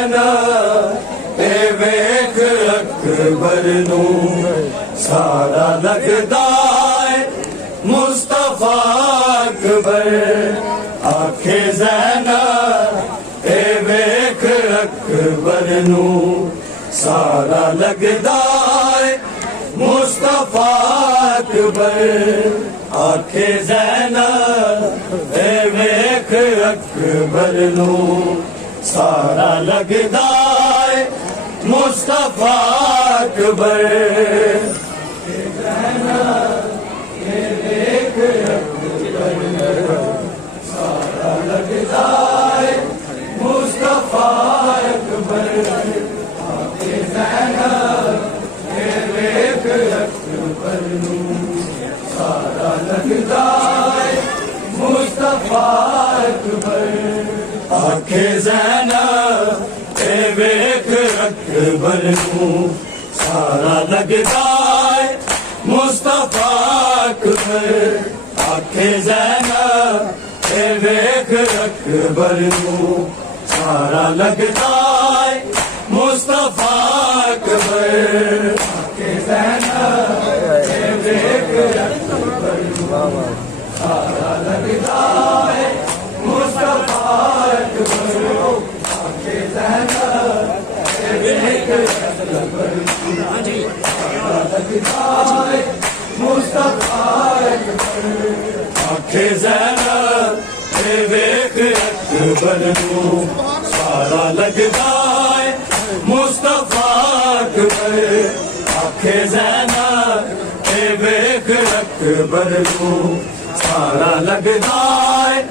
زینب اے ویکھ اکبر نو سارا لگدا ہے مصطفیٰ اکبر آکھے زینب اے ویکھ اکبر نو سارا لگدا ہے مصطفیٰ اکبر آکھے زینب اے ویکھ اکبر نو سارا لگدا ہے مصطفیٰ اکبر آکھے زینب اے ویکھ اکبر نو سارا لگدا ہے مصطفیٰ اکبر آکھے زینب اے ویکھ اکبر نو سارا لگدا ہے مصطفیٰ اکبر آکھے زینب اے ویکھ اکبر نو سارا لگدا ہے مصطفیٰ اکبر آکھے زینب اے ویکھ اکبر نو سارا لگدا ہے مصطفیٰ اکبر آکھے زینب اے ویکھ اکبر نو سارا لگدا ہے مصطفیٰ اکبر آکھے زینب اے ویکھ اکبر نو سارا لگدا ہے مصطفیٰ اکبر آکھے زینب اے ویکھ اکبر نو سارا لگدا ہے مصطفیٰ اکبر آکھے زینب اے ویکھ اکبر نو سارا لگدا ہے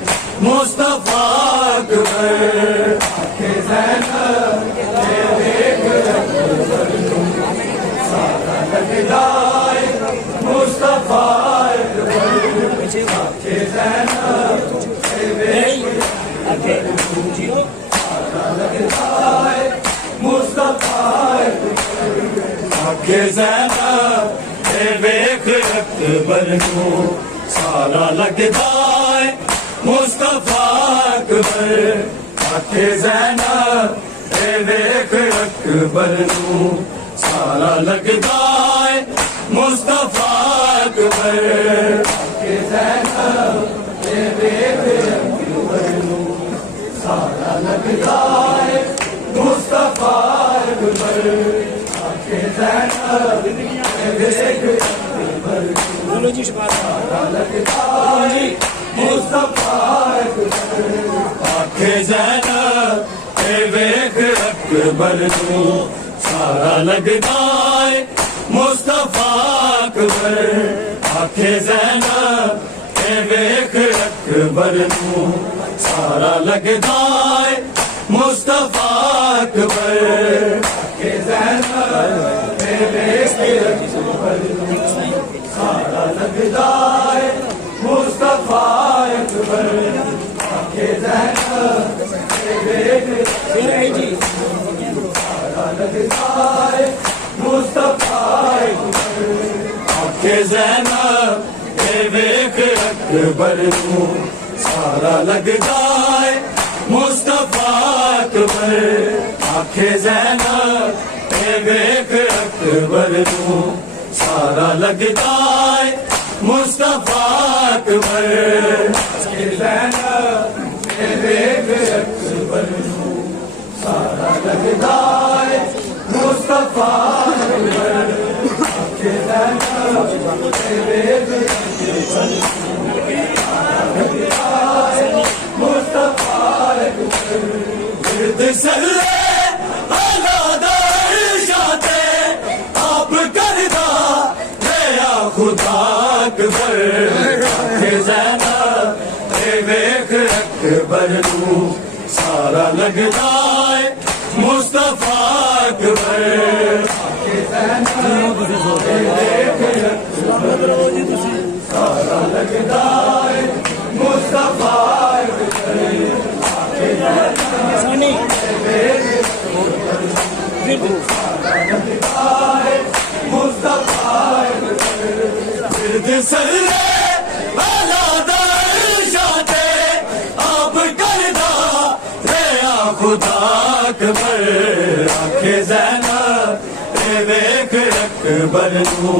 مصطفیٰ اکبر آکھے زینب اے ویکھ اکبر نو سارا لگدا ہے مصطفیٰ اکبر آکھے زینب اے ویکھ اکبر نو سارا لگدا ہے مصطفیٰ اکبر آکھے زینب اے ویکھ اکبر نو سارا لگدا ہے مصطفیٰ اکبر آکھے زینب اے ویکھ اکبر نو سارا لگدا ہے مصطفیٰ اکبر آکھے زینب اے ویکھ اکبر نو سارا لگدا ہے مصطفیٰ اکبر آکھے زینب اے ویکھ اکبر نو سارا لگدا ہے مصطفیٰ اکبر آکھے زینب اے ویکھ اکبر نو سارا لگدا ہے مصطفیٰ اکبر آکھے زینب اے ویکھ اکبر نو سارا لگدا ہے مصطفیٰ اکبر آکھے زینب اے ویکھ اکبر نو سارا لگدا ہے مصطفیٰ اکبر آکھے زینب اے ویکھ سارا لگدا ہے مصطفیٰ اکبر آکھے زینب اے ویکھ اکبر نو سارا لگدا ہے مصطفیٰ اکبر آکھے زینب اے ویکھ اکبر نو سارا لگدا ہے مصطفیٰ اکبر آکھے زینب اے ویکھ اکبر نو سارا لگدا ہے مصطفیٰ اکبر آکھے زینب اے ویکھ اکبر نو سارا لگدا ہے مصطفیٰ اکبر گرد سرے خدا اکبر آکھے زینب اے ویکھ اکبر نو سارا لگدا ہے مصطفیٰ اکبر آکھے زینب اے ویکھ اکبر نو سارا لگدا ہے مصطفیٰ اکبر آکھے زینب اے ویکھ اکبر نو سارا لگدا ہے مصطفیٰ اکبر گرد سرے خدا اکبر اکبر آنکھیں زینب اے ویکھ اکبر نو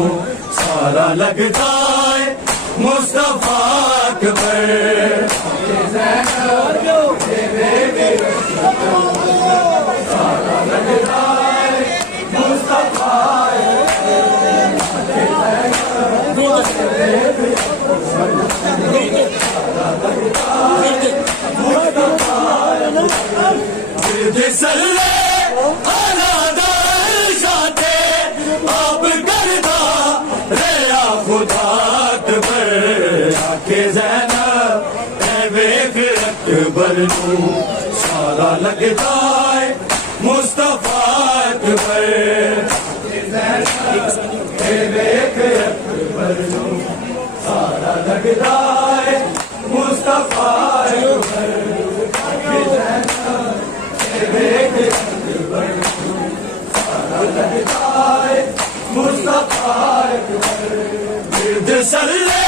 سارا لگدا ہے مصطفیٰ اکبر آنکھیں زینب اے ویکھ سارا لگدا ہے مصطفیٰ سلے آلہ دار شاتے آپ کردہ ریا خدا اکبر آنکھیں زینب اے ویکھ اکبر نو سارا لگدا ہے مصطفیٰ اکبر آنکھیں زینب اے ویکھ اکبر نو سارا لگدا ہے مصطفیٰ اکبر آنکھیں زینب سلے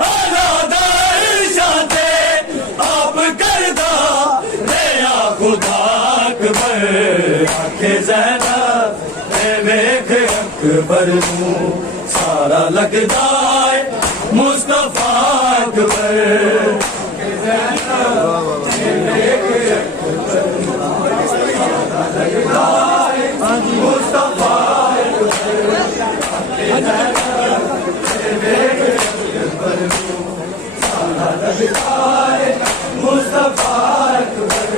آلہ دار شاتے آپ کردہ ریا خدا اکبر آنکھیں زینب اے ویکھ اکبر نو سارا لگدا ہے مصطفیٰ اکبر آنکھیں زینب اے ویکھ اکبر نو سارا لگدا ہے مصطفیٰ اکبر آنکھیں زینب مصطفیٰ اکبر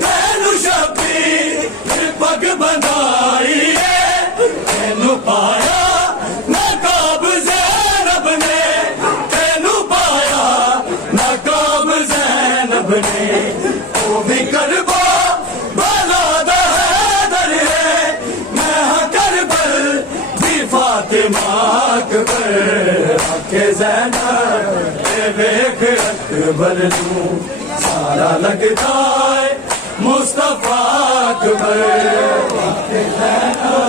تینو شبیر پگ بندائی ہے تینو پایا نقاب زینب نے تینو پایا نقاب زینب نے وہ بھی کربا بالا دا حیدر ہے میں ہاں کربل بھی فاطمہ اکبر آنکھیں زینب اے ویکھ اکبر نو سارا لگدا ہے مصطفیٰ اکبر آنکھیں زینب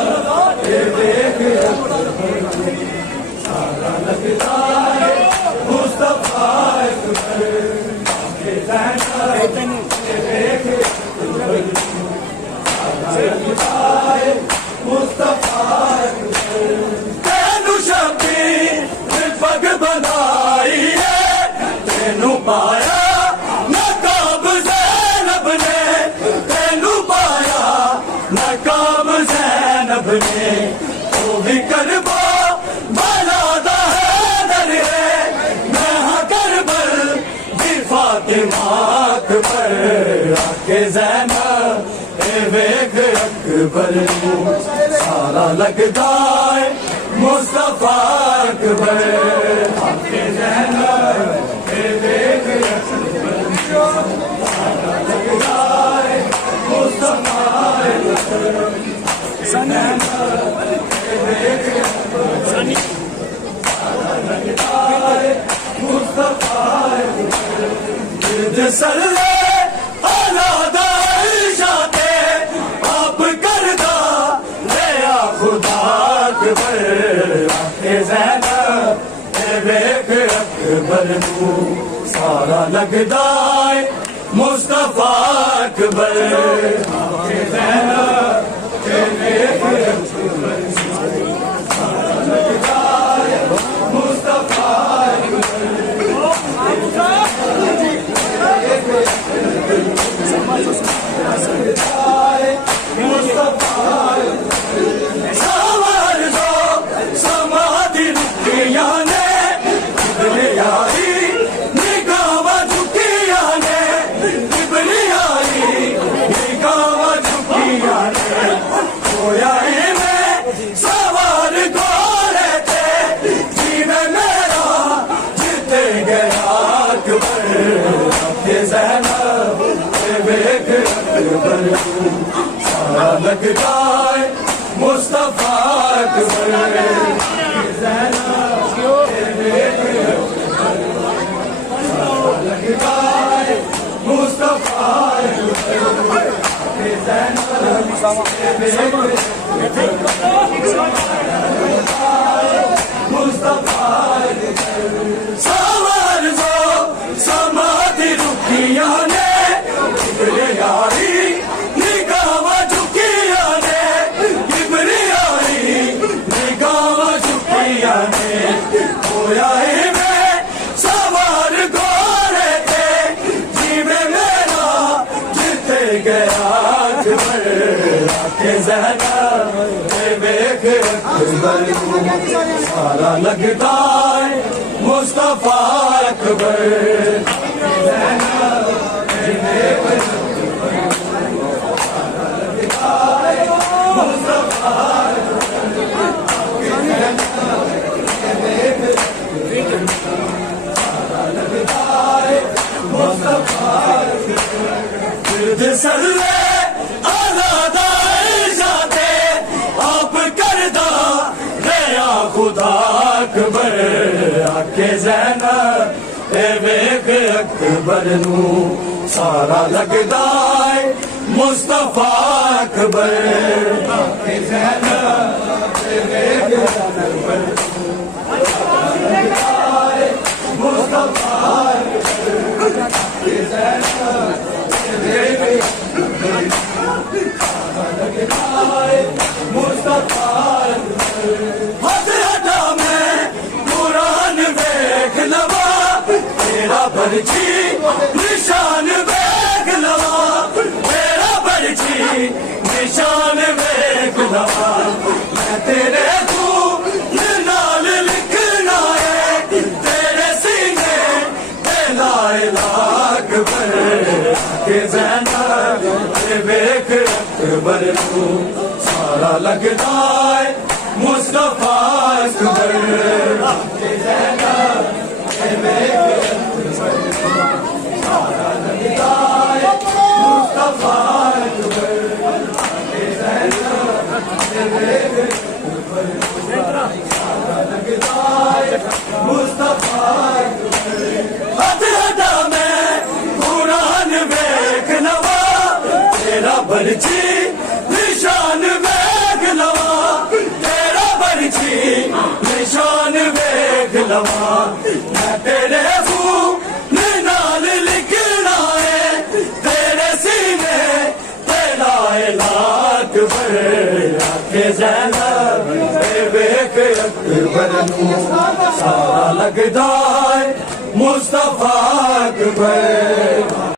اے ویکھ اکبر نو سارا لگدا ہے مصطفیٰ اکبر آنکھیں زینب اے ویکھ اکبر نو سارا لگدا ہے مصطفیٰ اکبر تینو شبیر پگ بندائی ہے تینو پایا نقاب زینب نے تینو پایا نقاب زینب نے وہ بھی کربا بالا دا حیدر ہے میں ہاں کربل بھی فاطمہ اکبر آنکھیں زینب اے ویکھ اکبر نو سارا لگدا ہے مصطفیٰ اکبر آنکھیں زینب اے ویکھ اکبر نو سارا لگدا ہے مصطفیٰ اکبر آنکھیں زینب اے ویکھ اکبر نو سارا لگدا ہے مصطفیٰ اکبر سلے آلہ دار شاتے آپ کردہ ریا خدا اکبر آنکھیں زینب اے ویکھ اکبر نو سارا لگدا ہے مصطفیٰ اکبر آنکھیں زینب اے ویکھ اکبر نو سارا لگدا ہے مصطفیٰ اکبر سوار دو سمادی رکیا نے ابن یاری نگاہ جھکیا نے ابن یاری نگاہ جھکیا نے کویا میں سوار گھوڑے تھے جی میں میرا جیتے گیا اکبر آنکھیں زینب اے ویکھ اکبر نو سارا لگدا ہے مصطفیٰ اکبر آنکھیں زینب اے ویکھ اکبر نو سارا لگدا ہے مصطفیٰ اکبر آنکھیں زینب اے ویکھ مصطفیٰ سوار دو سمادی رکیا نے ابن یاری نگاہ کہ زینب ویکھ اکبر سارا لگدا ہے مصطفیٰ اکبر سلے آلہ جاتے آپ کردہ ریا خدا اکبر آکے زینب ویکھ اکبر نو سارا لگدا ہے مصطفیٰ اکبر آکے زینب ویکھ اکبر مصطفیٰ حضرت میں قرآن ویکھ لوا تیرا برچی نشان ویکھ لوا تیرا برچی نشان ویکھ لوا میں تیرے تو نال لکھنا ہے تیرے سینے تے لا الہ اکبر کہ زینب ویکھ اکبر نو سارا لگدا ہے مصطفیٰ اکبر کہ زینب ویکھ اکبر سارا لگدا ہے مصطفیٰ اکبر کہ زینب ویکھ اکبر سارا لگدا ہے مصطفیٰ اکبر حضرت میں قرآن ویکھ لوا تیرا برچی نشان ویکھ لوا تیرا برچی نشان ویکھ لوا میں تیرے خون نال لکھنا ہے تیرے سینے تے لا الہ اکبر آکے زینب ویکھ اکبر نو سارا لگدا ہے مصطفیٰ اکبر